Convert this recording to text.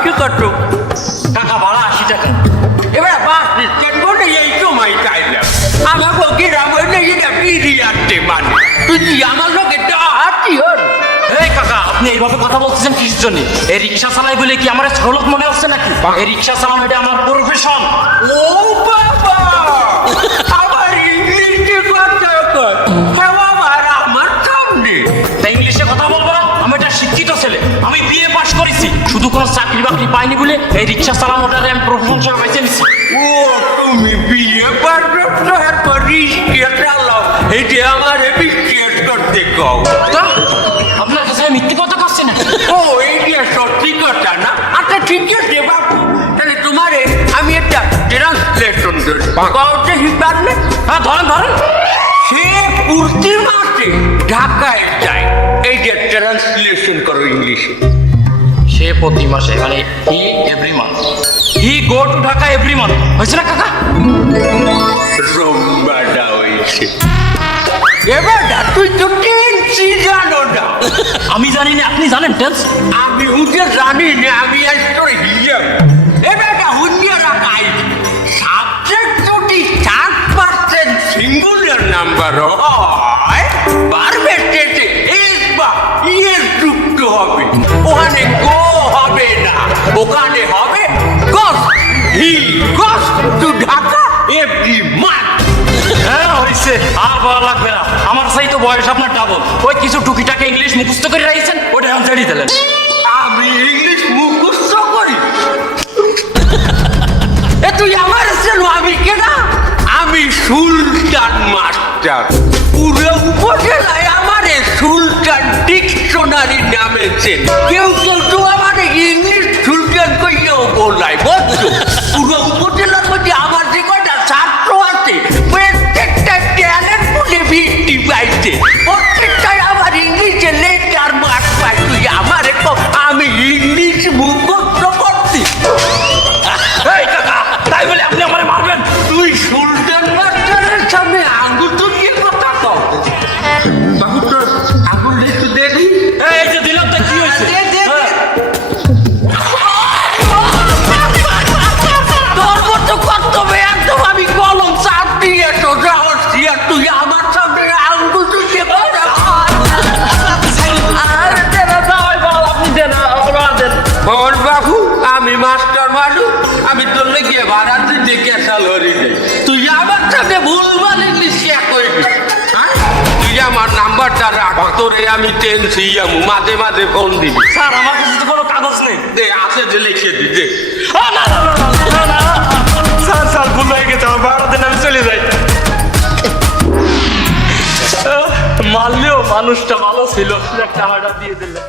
হয়েছে কত? টাকা ভাড়া 80 টাকা। এবার বাস বলে এই সময় চাইলাম আমার পক্ষে রামের লেগে ফিরিয়ে আসতে মানে তুই আমার লোকে হাতি হন। এই কাকা, আপনি এইভাবে কথা বলতেছেন কিসের জন্য? এই রিক্সা চালাই বলে কি আমার ছোটলোক মনে হচ্ছে নাকি? এই রিক্সা চালানো এটা আমার প্রফেশন। ও বাবা, আমার ইংলিশে কথা কয় হ্যাঁ আমার আমার সামনে। তা ইংলিশে কথা বলবো না? আমি একটা শিক্ষিত ছেলে, আমি বিএ পাস করেছি, শুধু কোনো চাকরি বাকরি পাইনি বলে এই রিক্সা চালানোটারে আমি প্রফেশন হিসেবে বেছে নিচ্ছি। ও তুমি বিয়ে পারবে তারপর রিস্কে চালাও, এটা আমার বিশ্বাস করতে কও। তা আপনার কাছে আমি মিথ্যে কথা করছি না? ও এইটা সত্যি কথা না? আচ্ছা ঠিক আছে বাবু, তাহলে তোমারে আমি একটা ট্রান্সলেশন দেব, কওতে হিপারলে। হ্যাঁ ধরেন ধরেন। সে প্রতি মাসে ঢাকায় যায়, এই যে ট্রান্সলেশন করো ইংলিশে। সে প্রতি মাসে মানে he every month, he go to Dhaka every month. হয়েছে না কাকা? রম্বাটা হয়েছে। এবার তুই তো টেন্সি জানো না। আমি জানি না, আপনি জানেন টেন্স? আমি হুঁজে জানি না, আমি একটু হিয়াম। এবার হুঁজে রাখাই সাবজেক্ট যদি 60% সিঙ্গুলার নাম্বার হয়, পারবে টেটে এস বা ইয়েস যুক্ত হবে, ওখানে গো হবে না, ওখানে হবে গস। হি গস টু ঢাকা এভরি মান্থ। হ্যাঁ হয়েছে, আর বলা লাগবে না, আমার সেই তো বয়স আপনার ডাবল। ওই কিছু টুকিটাকে ইংলিশ মুখস্থ করে রাখছেন, ওটা এখন ছেড়ে দিলেন। আমি ইংলিশ মুখস্থ করি? এ তুই আমার চেনো, আমি কেনা? আমি সুলতান মাস্টার। পুরো উপজেলায় আমার সুলতান ডিকশনারি নামে চেন। কেউ তো আমার ইংলিশ সুলতান কইয়াও বলাই, বুঝছো? পুরো উপজেলার মধ্যে আমার যে কয়টা ছাত্র আছে প্রত্যেকটা ট্যালেন্ট বলে বৃত্তি পাইছে, প্রত্যেকটাই আমার ইংলিশে লেটার মার্ক পাই। তুই আমার আমি ইংলিশ মুখস্থ করছি। এই কাকা, তাই বলে আপনি আমারে মারবেন? তুই সুলতান মাস্টারের সামনে আঙ্গুল তুলিয়ে কথা কও। বাবু তোর আঙ্গুল একটু দে দি। এই যে দিলাম, তো কি হয়েছে? দে, দে, দে। হ্যাঁ। তোর মতো কর্তব্য একদম আমি কলম চাপ দিয়ে সোজা হচ্ছি, আর তুই আমার সামনে আঙ্গুল তুলিয়ে কথা কও। আর দেন না, ওই বল আপনি দেন, আপনারা দেন। বল বাবু, আমি মাস্টার মানুষ, আমি তোর লেগে ভাড়া দিতে ক্যাসাল হরি নেই। তুই আমার সাথে ভুলভাল ইংলিশ শেয়ার করবি, হ্যাঁ? তুই আমার নাম্বারটা রাখ, তোরে আমি টেনছি মাঝে মাঝে ফোন দিবি। স্যার আমার কাছে তো কোনো কাগজ নেই। দে আছে যে লিখে দি দে। না না না না না, স্যার স্যার ভুল হয়ে গেছে, আমার ভাড়া দেন, আমি চলে যাই। মারলেও মানুষটা ভালো ছিল, টাকাটা দিয়ে দিলে।